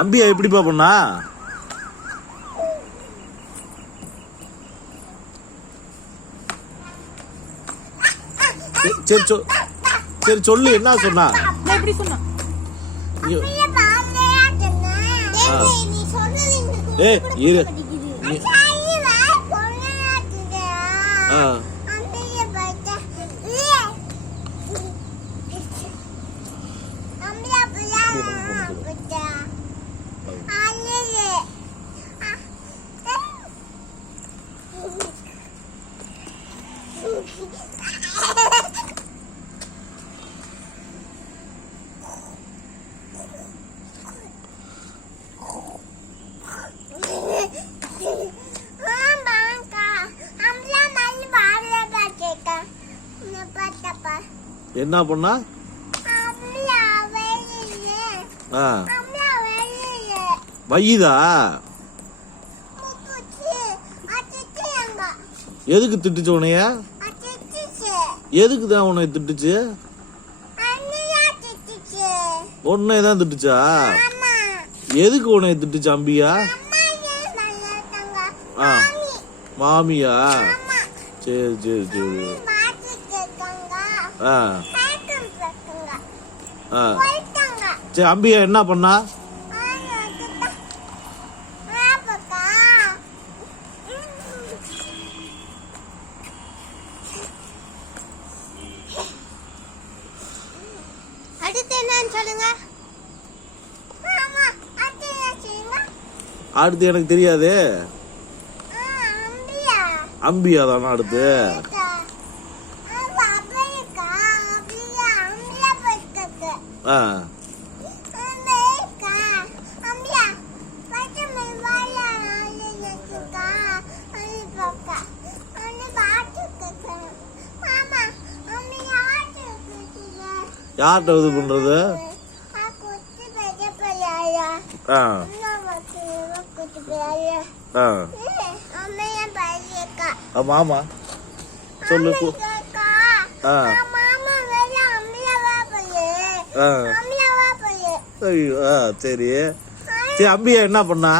அம்பியா எப்படிப்பா பண்ணா? சரி சொல்லு, என்ன சொன்னா? இரு. என்ன பண்ணா? வையுதா? எதுக்கு திட்டுச்சு உனைய? எதுக்கு தான் உன்னை திட்டுச்சு? உன்னைதான் திட்டுச்சா? எதுக்கு உன்னை திட்டுச்சு அம்பியா? மாமியா? சரி சரி சரி. சரி அம்பியா என்ன பண்ணா? அடுத்து எனக்கு தெரியாது. அம்பியா தானா அடுத்து? யார்கிட்ட இது பண்றது? ஆமா சொல்லு. சரி சரி. அம்பியா என்ன பண்ணா?